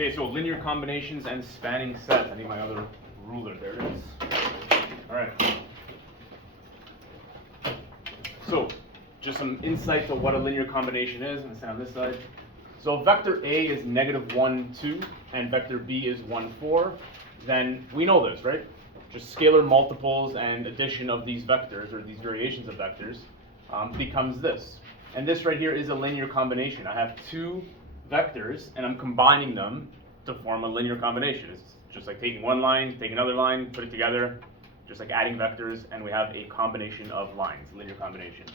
Okay, so linear combinations and spanning sets. I need my other ruler. There it is. All right. So, just some insight to what a linear combination is. I'm going to stand on this side. So, vector A is -1, 2, and vector B is 1, 4. Then we know this, right? Just scalar multiples and addition of these vectors, or these variations of vectors, becomes this. And this right here is a linear combination. I have two vectors, and I'm combining them to form a linear combination. It's just like taking one line, take another line, put it together, just like adding vectors, and we have a combination of lines, linear combination.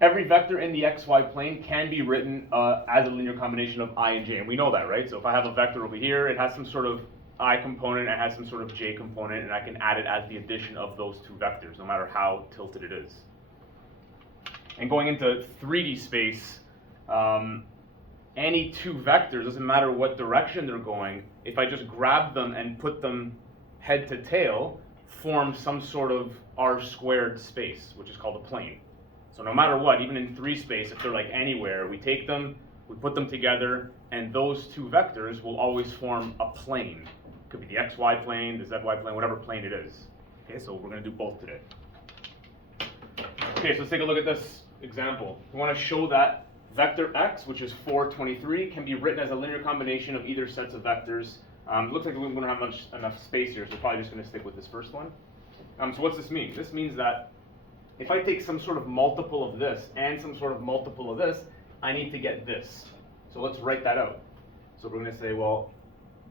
Every vector in the xy plane can be written as a linear combination of I and j, and we know that, right? So if I have a vector over here, it has some sort of I component, it has some sort of j component, and I can add it as the addition of those two vectors, no matter how tilted it is. And going into 3D space, any two vectors, doesn't matter what direction they're going, if I just grab them and put them head to tail, form some sort of r² space, which is called a plane. So no matter what, even in 3 space, if they're like anywhere, we take them, we put them together, and those two vectors will always form a plane. It could be the xy plane, the zy plane, whatever plane it is. Okay, so we're going to do both today. Okay, so let's take a look at this example. We want to show that vector x, which is 4, 23, can be written as a linear combination of either sets of vectors. It looks like we don't have enough space here, so we're probably just going to stick with this first one. So what's this mean? This means that if I take some sort of multiple of this and some sort of multiple of this, I need to get this. So let's write that out. So we're going to say, well,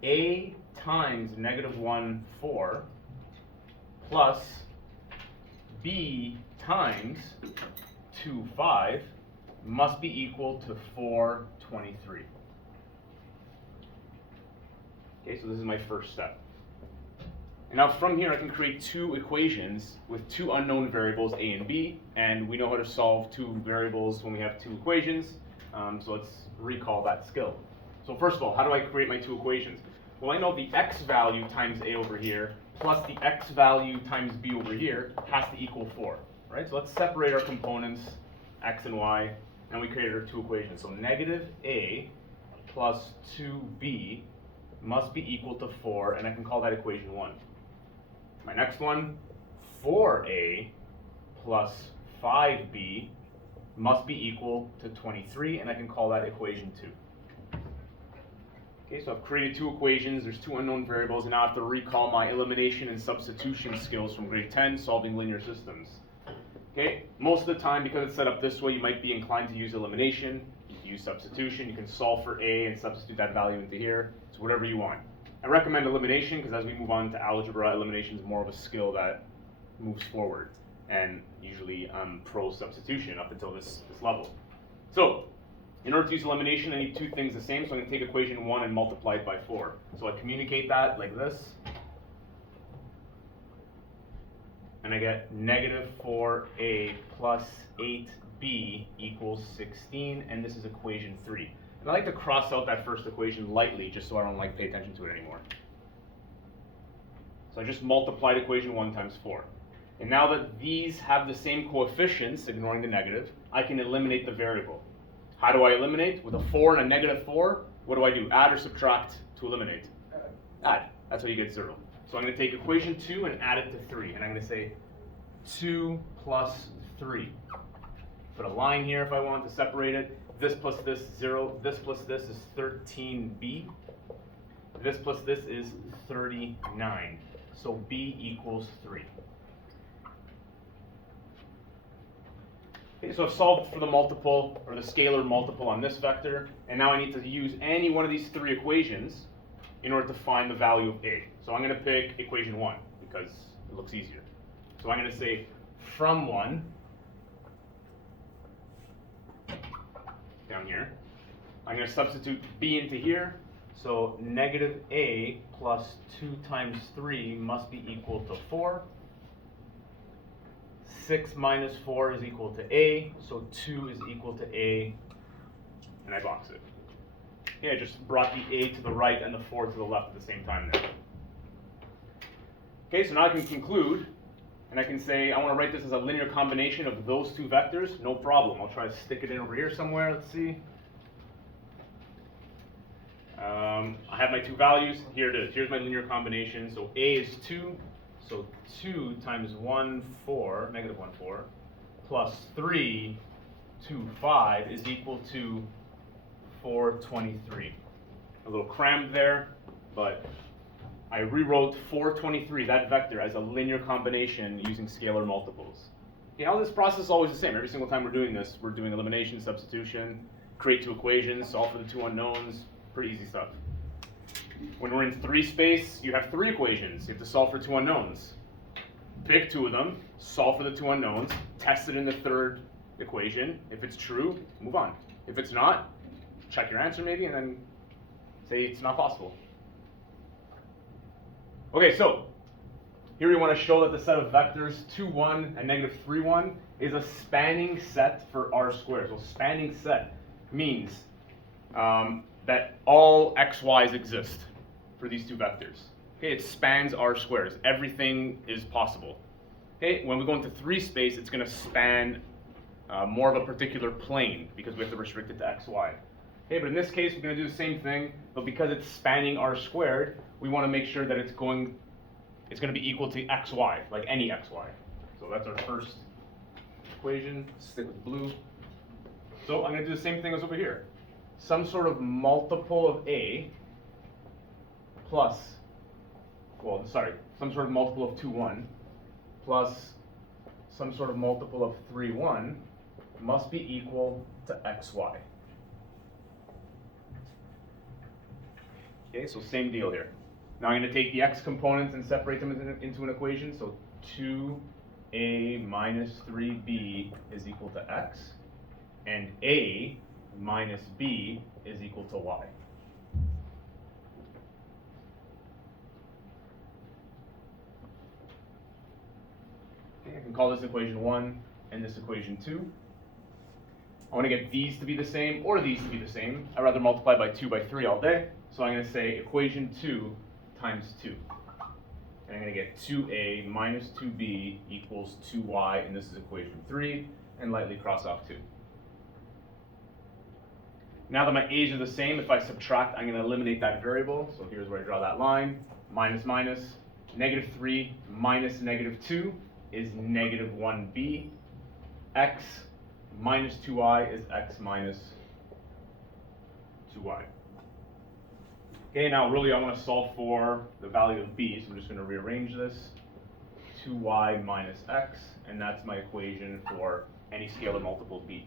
a times -1, 4 plus b times 2, 5 must be equal to 4, 23. Okay, so this is my first step. And now from here I can create two equations with two unknown variables, a and b, and we know how to solve two variables when we have two equations, so let's recall that skill. So first of all, how do I create my two equations? Well, I know the x value times a over here plus the x value times b over here has to equal 4, right? So let's separate our components, x and y, and we created our two equations. So -a plus 2b must be equal to 4, and I can call that equation 1. My next one, 4a plus 5b must be equal to 23, and I can call that equation 2. Okay, so I've created two equations, there's two unknown variables, and now I have to recall my elimination and substitution skills from grade 10, solving linear systems. Okay, most of the time, because it's set up this way, you might be inclined to use elimination. You can use substitution. You can solve for a and substitute that value into here. So whatever you want. I recommend elimination because as we move on to algebra, elimination is more of a skill that moves forward, and usually pro substitution up until this level. So in order to use elimination, I need two things the same. So I'm going to take equation 1 and multiply it by 4. So I communicate that like this. And I get -4a plus 8b equals 16, and this is equation 3. And I like to cross out that first equation lightly just so I don't pay attention to it anymore. So I just multiplied equation 1 times 4. And now that these have the same coefficients, ignoring the negative, I can eliminate the variable. How do I eliminate? With a 4 and a -4, what do I do? Add or subtract to eliminate? Add. That's how you get 0. So I'm going to take equation 2 and add it to 3. And I'm going to say 2 plus 3. Put a line here if I want to separate it. This plus this, 0. This plus this is 13b. This plus this is 39. So b equals 3. Okay, so I've solved for the multiple, or the scalar multiple on this vector. And now I need to use any one of these three equations in order to find the value of a. So I'm going to pick equation 1 because it looks easier. So I'm going to say from 1 down here. I'm going to substitute b into here. So -a plus 2 times 3 must be equal to 4. 6 minus 4 is equal to a, so 2 is equal to a, and I box it. Yeah, I just brought the a to the right and the 4 to the left at the same time there. Okay, so now I can conclude, and I can say I want to write this as a linear combination of those two vectors. No problem. I'll try to stick it in over here somewhere. Let's see. I have my two values. Here it is. Here's my linear combination. So A is 2. So 2 times 1, 4, negative 1, 4, plus 3, 2, 5 is equal to 423. A little crammed there, but I rewrote 423, that vector, as a linear combination using scalar multiples. Okay, how this process is always the same. Every single time we're doing this, we're doing elimination, substitution, create two equations, solve for the two unknowns, pretty easy stuff. When we're in 3 space, you have 3 equations. You have to solve for 2 unknowns. Pick 2 of them, solve for the 2 unknowns, test it in the 3rd equation. If it's true, move on. If it's not, check your answer maybe, and then say it's not possible. Okay, so here we want to show that the set of vectors 2, 1 and negative 3, 1 is a spanning set for R squared. So spanning set means that all xy's exist for these two vectors. Okay, it spans R squares. Everything is possible. Okay, when we go into 3 space, it's going to span more of a particular plane because we have to restrict it to xy. Okay, but in this case, we're going to do the same thing, but because it's spanning R squared, we want to make sure that it's going to be equal to xy, like any xy. So that's our first equation. Stick with blue. So I'm going to do the same thing as over here. Some sort of multiple of A plus, some sort of multiple of 2, 1 plus some sort of multiple of 3, 1 must be equal to xy. Okay, so same deal here. Now I'm going to take the x components and separate them into an equation. So 2a minus 3b is equal to x, and a minus b is equal to y. Okay, I can call this equation 1 and this equation 2. I want to get these to be the same or these to be the same. I'd rather multiply by 2 by 3 all day. So I'm going to say equation 2 times 2. And I'm going to get 2a minus 2b equals 2y, and this is equation 3, and lightly cross off 2. Now that my a's are the same, if I subtract, I'm going to eliminate that variable. So here's where I draw that line. Minus, minus. Negative 3 minus negative 2 is negative 1b. X minus 2y is x minus 2y. Okay, now really I want to solve for the value of b, so I'm just going to rearrange this. 2y minus x, and that's my equation for any scalar multiple b.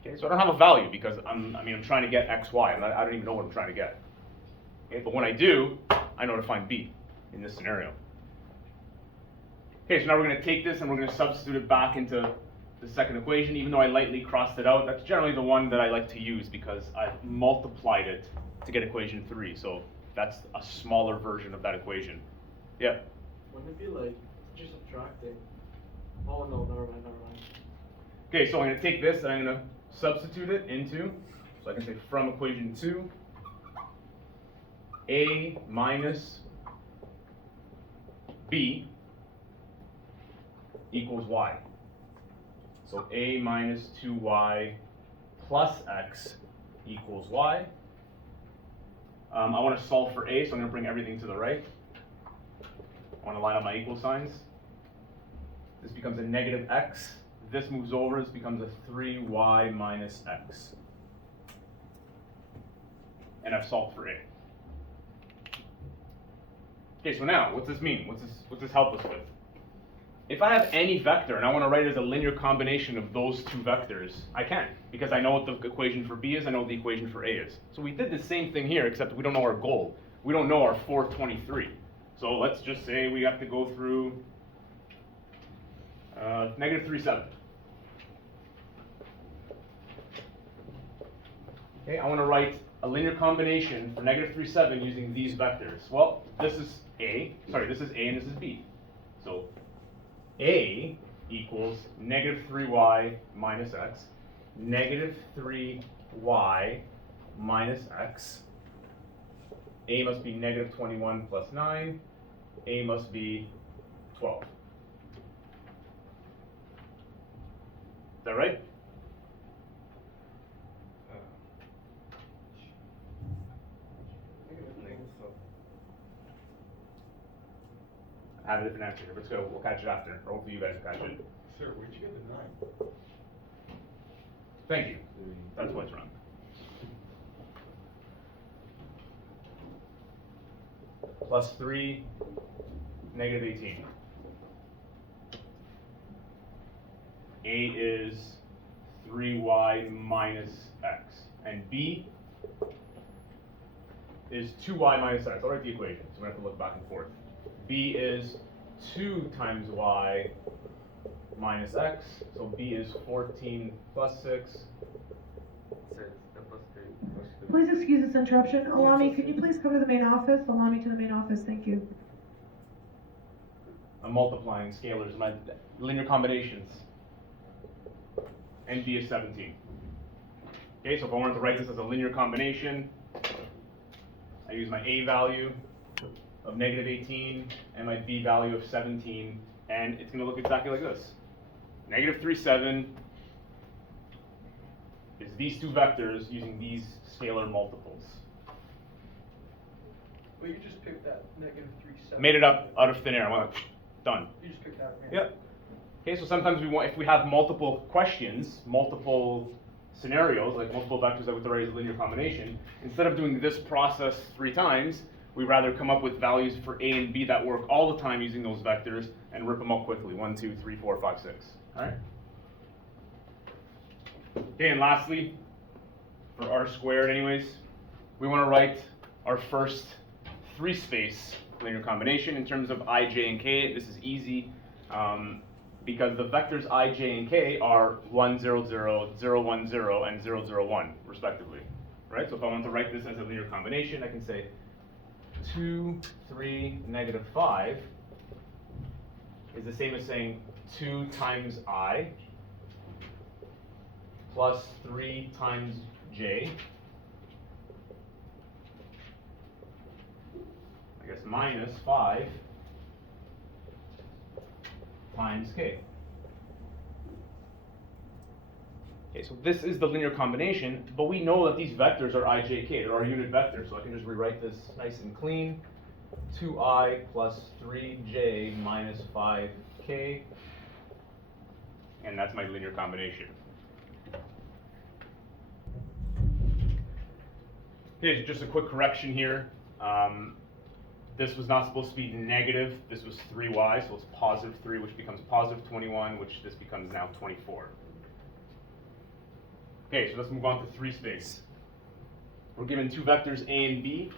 Okay, so I don't have a value because I'm trying to get xy, and I don't even know what I'm trying to get. Okay, but when I do, I know to find b in this scenario. Okay, so now we're going to take this and we're going to substitute it back into the second equation, even though I lightly crossed it out. That's generally the one that I like to use because I've multiplied it to get equation 3. So that's a smaller version of that equation. Yeah? Wouldn't it be like, just subtract it? Oh no, never mind. Okay, so I'm going to take this and I'm going to substitute it into, so I can say from equation 2, a minus b equals y. So a minus 2y plus x equals y. I want to solve for a, so I'm going to bring everything to the right. I want to line up my equal signs. This becomes a negative x. This moves over, this becomes a 3y minus x. And I've solved for a. Okay, so now, what's this mean? What's this help us with? If I have any vector and I want to write it as a linear combination of those two vectors, I can, because I know what the equation for b is, I know what the equation for a is. So we did the same thing here, except we don't know our goal. We don't know our 423. So let's just say we have to go through negative 3, 7. Okay, I want to write a linear combination for negative 3, 7 using these vectors. Well, this is a and this is b. So a equals negative 3y minus x, negative 3y minus x. A must be negative 21 plus 9. A must be 12. Is that right? have a different answer here. Let's go. We'll catch it after, or hopefully you guys will catch it. Sir, where'd you get the 9? Thank you. That's what's wrong. Plus 3, negative 18. A is 3y minus x. And B is 2y minus x. I'll write the equation, so we have to look back and forth. B is 2 times y minus x, so B is 14 plus 6. Please excuse this interruption. Allow me, could you please come to the main office? Allow me to the main office, thank you. I'm multiplying scalars, my linear combinations. And B is 17. Okay, so if I wanted to write this as a linear combination, I use my A value of negative 18 and my B value of 17, and it's going to look exactly like this. Negative 3, 7 is these two vectors using these scalar multiples. Well, you just picked that negative 3, 7. Made it up out of thin air. I want done. You just picked that. Yep. Okay, so sometimes we want, if we have multiple questions, multiple scenarios, like multiple vectors that would write as a linear combination, instead of doing this process 3 times, we rather come up with values for A and B that work all the time using those vectors and rip them up quickly. 1, 2, 3, 4, 5, 6. All right. Okay, and lastly, for R squared anyways, we want to write our first 3-space linear combination in terms of I, J, and K. This is easy because the vectors I, J, and K are 1, 0, 0, 0, 1, 0, and 0, 0, 1, respectively. Right? So if I want to write this as a linear combination, I can say 2, 3, negative 5 is the same as saying 2 times I plus 3 times J, I guess minus 5 times K. Okay, so this is the linear combination, but we know that these vectors are I, J, K. They're our unit vectors, so I can just rewrite this nice and clean. 2I plus 3J minus 5K, and that's my linear combination. Okay, just a quick correction here. This was not supposed to be negative. This was 3y, so it's positive 3, which becomes positive 21, which this becomes now 24. Okay, so let's move on to 3-space. We're given 2 vectors A and B,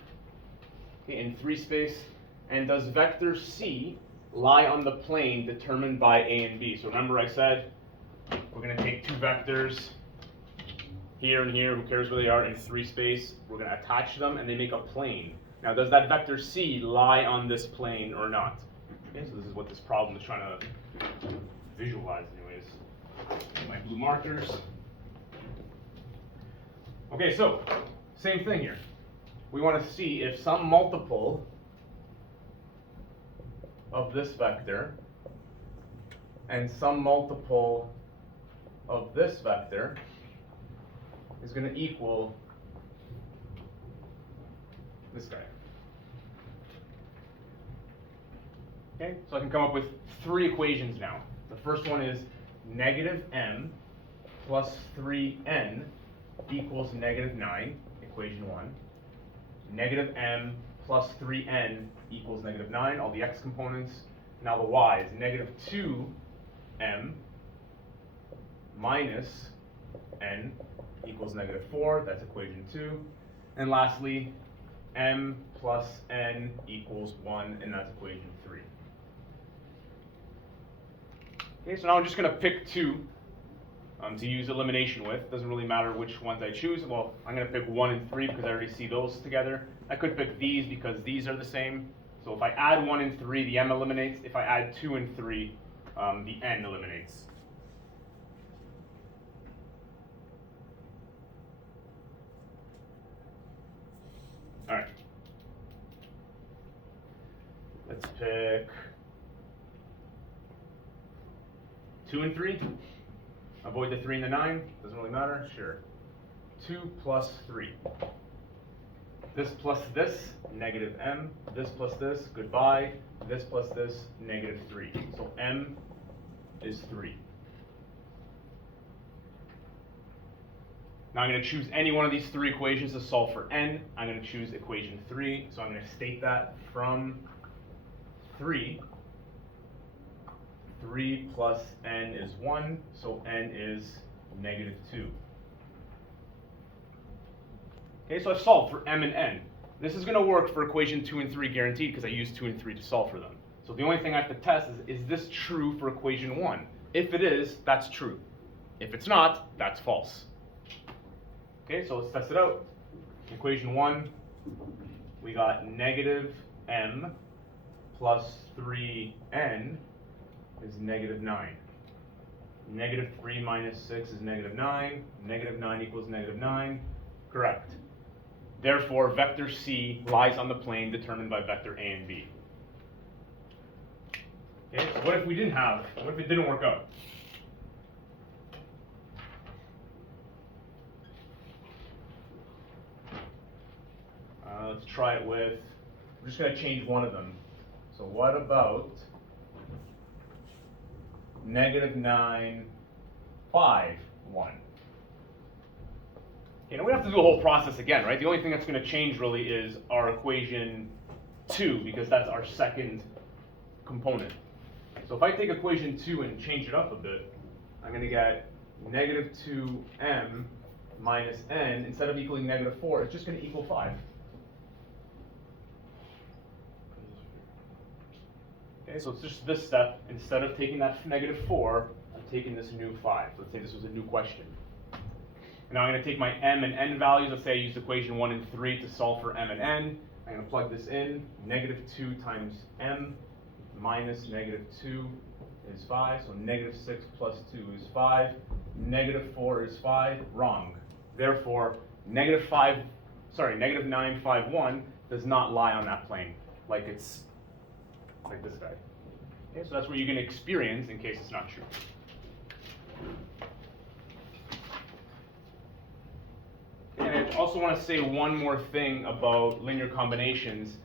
okay, in 3-space. And does vector C lie on the plane determined by A and B? So remember I said we're going to take 2 vectors here and here, who cares where they are, in 3-space. We're going to attach them and they make a plane. Now does that vector C lie on this plane or not? Okay, so this is what this problem is trying to visualize anyways. My blue markers. Okay, so same thing here. We want to see if some multiple of this vector and some multiple of this vector is going to equal this guy. Okay, so I can come up with 3 equations now. The first one is negative m plus 3n equals negative 9, equation 1. Negative m plus 3n equals negative 9, all the x components. Now the y is negative 2m minus n equals negative 4, that's equation 2. And lastly, m plus n equals 1, and that's equation 3. Okay, so now I'm just going to pick 2 to use elimination with. Doesn't really matter which ones I choose. Well, I'm going to pick 1 and 3 because I already see those together. I could pick these because these are the same. So if I add 1 and 3, the m eliminates. If I add 2 and 3, the n eliminates. All right. Let's pick 2 and 3. Avoid the 3 and the 9. Doesn't really matter. Sure. 2 plus 3. This plus this, negative m. This plus this, goodbye. This plus this, negative 3. So m is 3. Now I'm going to choose any one of these three equations to solve for n. I'm going to choose equation 3. So I'm going to state that from 3. 3 plus n is 1, so n is negative 2. Okay, so I've solved for m and n. This is going to work for equation 2 and 3 guaranteed because I used 2 and 3 to solve for them. So the only thing I have to test is this true for equation 1? If it is, that's true. If it's not, that's false. Okay, so let's test it out. Equation 1, we got negative m plus 3n is negative 9. Negative 3 minus 6 is negative 9. Negative 9 equals negative 9. Correct. Therefore, vector C lies on the plane determined by vector A and B. Okay, so what if we didn't have, what if it didn't work out? Let's try it with, we're just going to change one of them. So what about negative 9, 5, 1? Okay, now we don't have to do the whole process again, right? The only thing that's going to change really is our equation 2, because that's our second component. So if I take equation 2 and change it up a bit, I'm going to get negative 2m minus n, instead of equaling negative 4, it's just going to equal 5. Okay, so it's just this step. Instead of taking that negative 4, I'm taking this new 5. Let's say this was a new question. And now I'm going to take my m and n values. Let's say I used equation 1 and 3 to solve for m and n. I'm going to plug this in. Negative 2 times m minus negative 2 is 5. So negative 6 plus 2 is 5. Negative 4 is 5. Wrong. Therefore, negative 9, 5, 1 does not lie on that plane like it's like this guy. Okay, so that's what you're going to experience in case it's not true. And I also want to say one more thing about linear combinations.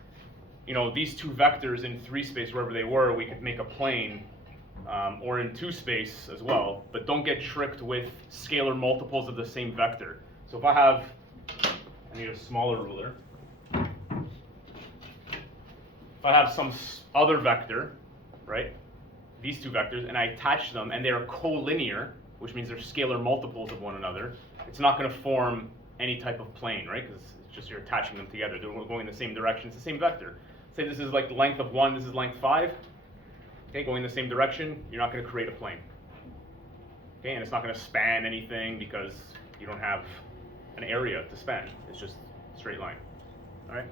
You know, these two vectors in 3 space, wherever they were, we could make a plane, or in 2 space as well, but don't get tricked with scalar multiples of the same vector. So if I need a smaller ruler. If I have some other vector, right, these two vectors, and I attach them, and they are collinear, which means they're scalar multiples of one another, it's not going to form any type of plane, right, because it's just you're attaching them together. They're going in the same direction. It's the same vector. Say this is like the length of 1, this is length 5. Okay, going in the same direction, you're not going to create a plane. Okay, and it's not going to span anything because you don't have an area to span. It's just a straight line. All right?